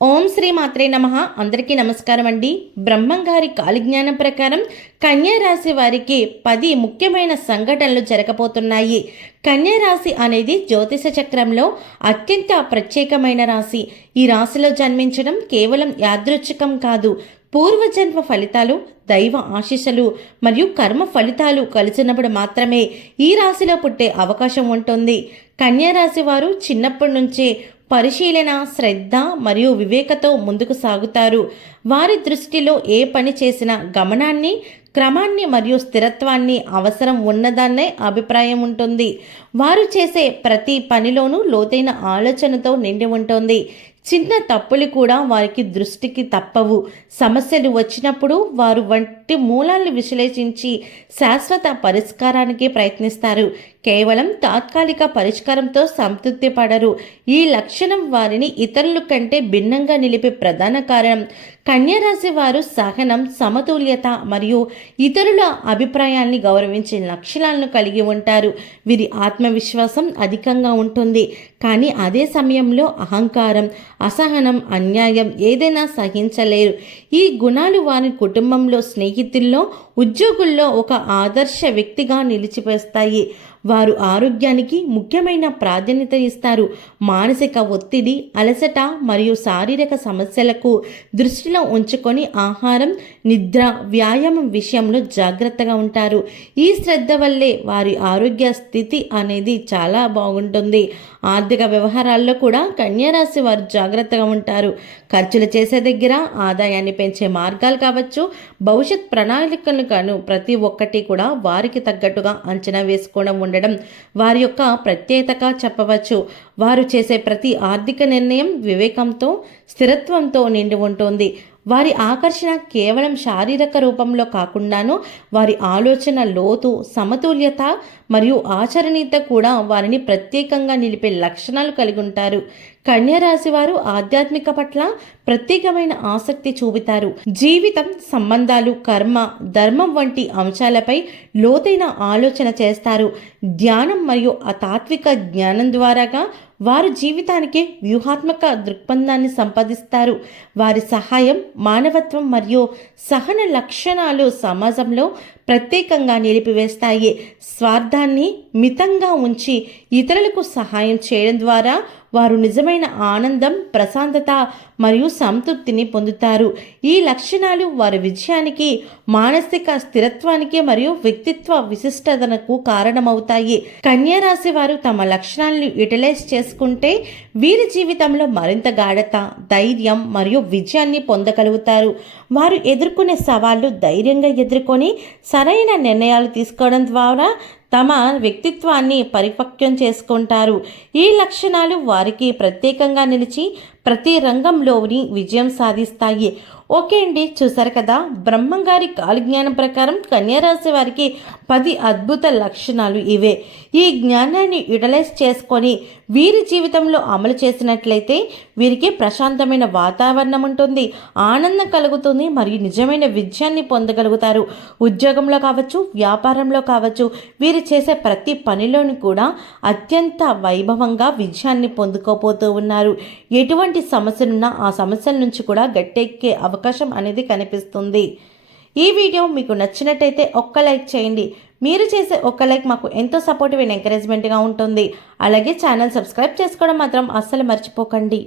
ఓం శ్రీ మాత్రే నమః. అందరికీ నమస్కారం అండి. బ్రహ్మంగారి కాలిజ్ఞానం ప్రకారం కన్యా రాశి వారికి 10 ముఖ్యమైన సంఘటనలు జరగబోతున్నాయి. కన్యా రాశి అనేది జ్యోతిష చక్రంలో అత్యంత ప్రత్యేకమైన రాశి. ఈ రాశిలో జన్మించడం కేవలం యాదృచ్ఛికం కాదు, పూర్వజన్మ ఫలితాలు, దైవ ఆశీస్సులు మరియు కర్మ ఫలితాలు కలిసినప్పుడు మాత్రమే ఈ రాశిలో పుట్టే అవకాశం ఉంటుంది. కన్యా రాశి వారు చిన్నప్పటి నుంచే పరిశీలన, శ్రద్ధ మరియు వివేకతో ముందుకు సాగుతారు. వారి దృష్టిలో ఏ పని చేసినా గమనాన్ని, క్రమాన్ని మరియు స్థిరత్వాన్ని అవసరం ఉన్నదాన్నే అభిప్రాయం ఉంటుంది. వారు చేసే ప్రతి పనిలోనూ లోతైన ఆలోచనతో నిండి ఉంటుంది. చిన్న తప్పులు కూడా వారికి దృష్టికి తప్పవు. సమస్యలు వచ్చినప్పుడు వారు వంటి మూలాలను విశ్లేషించి శాశ్వత పరిష్కారానికి ప్రయత్నిస్తారు. కేవలం తాత్కాలిక పరిష్కారంతో సంతృప్తి పడరు. ఈ లక్షణం వారిని ఇతరుల కంటే భిన్నంగా నిలిపే ప్రధాన కారణం. కన్యా రాశి వారు సహనం, సమతుల్యత మరియు ఇతరుల అభిప్రాయాల్ని గౌరవించే లక్షణాలను కలిగి ఉంటారు. వీరి ఆత్మవిశ్వాసం అధికంగా ఉంటుంది, కానీ అదే సమయంలో అహంకారం, అసహనం, అన్యాయం ఏదైనా సహించలేరు. ఈ గుణాలు వారి కుటుంబంలో, స్నేహితుల్లో, ఉద్యోగుల్లో ఒక ఆదర్శ వ్యక్తిగా నిలిచిపోస్తాయి. వారు ఆరోగ్యానికి ముఖ్యమైన ప్రాధాన్యత ఇస్తారు. మానసిక ఒత్తిడి, అలసట మరియు శారీరక సమస్యలకు దృష్టిలో ఉంచుకొని ఆహారం, నిద్ర, వ్యాయామం విషయంలో జాగ్రత్తగా ఉంటారు. ఈ శ్రద్ధ వల్లే వారి ఆరోగ్య స్థితి అనేది చాలా బాగుంటుంది. ఆర్థిక వ్యవహారాల్లో కూడా కన్యా రాశి వారు జాగ్రత్తగా ఉంటారు. ఖర్చులు చేసే దగ్గర ఆదాయాన్ని పెంచే మార్గాలు కావచ్చు, భవిష్యత్ ప్రణాళికలను ప్రతి ఒక్కటి కూడా వారికి తగ్గట్టుగా అంచనా వేసుకోవడం ఉండడం వారి యొక్క ప్రత్యేకతగా చెప్పవచ్చు. వారు చేసే ప్రతి ఆర్థిక నిర్ణయం వివేకంతో, స్థిరత్వంతో నిండి ఉంటుంది. వారి ఆకర్షణ కేవలం శారీరక రూపంలో కాకుండాను వారి ఆలోచన లోతు, సమతుల్యత మరియు ఆచరణీయత కూడా వారిని ప్రత్యేకంగా నిలిపే లక్షణాలు కలిగి ఉంటారు. కన్యా రాశి వారు ఆధ్యాత్మిక పట్ల ప్రత్యేకమైన ఆసక్తి చూపుతారు. జీవితం, సంబంధాలు, కర్మ, ధర్మం వంటి అంశాలపై లోతైన ఆలోచన చేస్తారు. ధ్యానం మరియు తాత్విక జ్ఞానం ద్వారాగా వారు జీవితానికి వ్యూహాత్మక దృక్పథాన్ని సంపాదిస్తారు. వారి సహాయం, మానవత్వం మరియు సహన లక్షణాలు సమాజంలో ప్రత్యేకంగా నిలిపివేస్తాయి. స్వార్థాన్ని మితంగా ఉంచి ఇతరులకు సహాయం చేయడం ద్వారా వారు నిజమైన ఆనందం, ప్రశాంతత మరియు సంతృప్తిని పొందుతారు. ఈ లక్షణాలు వారి విజయానికి, మానసిక స్థిరత్వానికి మరియు వ్యక్తిత్వ విశిష్టతకు కారణమవుతాయి. కన్యా రాశి వారు తమ లక్షణాలను యూటిలైజ్ చేసుకుంటే వీరి జీవితంలో మరింత గాఢత, ధైర్యం మరియు విజయాన్ని పొందగలుగుతారు. వారు ఎదుర్కొనే సవాళ్లు ధైర్యంగా ఎదుర్కొని సరైన నిర్ణయాలు తీసుకోవడం ద్వారా తమ వ్యక్తిత్వాన్ని పరిపక్వం చేసుకుంటారు. ఈ లక్షణాలు వారికి ప్రత్యేకంగా నిలిచి ప్రతి రంగంలోని విజయం సాధిస్తాయి. ఓకే అండి, చూసారు కదా, బ్రహ్మంగారి కాలజ్ఞానం ప్రకారం కన్యా రాశి వారికి 10 అద్భుత లక్షణాలు ఇవే. ఈ జ్ఞానాన్ని యూటిలైజ్ చేసుకొని వీరి జీవితంలో అమలు చేసినట్లయితే వీరికి ప్రశాంతమైన వాతావరణం ఉంటుంది, ఆనందం కలుగుతుంది మరియు నిజమైన విజయాన్ని పొందగలుగుతారు. ఉద్యోగంలో కావచ్చు, వ్యాపారంలో కావచ్చు, వీరు చేసే ప్రతి పనిలోని కూడా అత్యంత వైభవంగా విజయాన్ని పొందుకోబోతూ ఉన్నారు. ఎటువంటి సమస్యలున్నా ఆ సమస్యల నుంచి కూడా గట్టెక్కే అవకాశం అనేది కనిపిస్తుంది. ఈ వీడియో మీకు నచ్చినట్టయితే ఒక్క లైక్ చేయండి. మీరు చేసే ఒక్క లైక్ మాకు ఎంతో సపోర్టివ్ అండ్ ఎంకరేజ్మెంట్గా ఉంటుంది. అలాగే ఛానల్ సబ్స్క్రైబ్ చేసుకోవడం మాత్రం అస్సలు మర్చిపోకండి.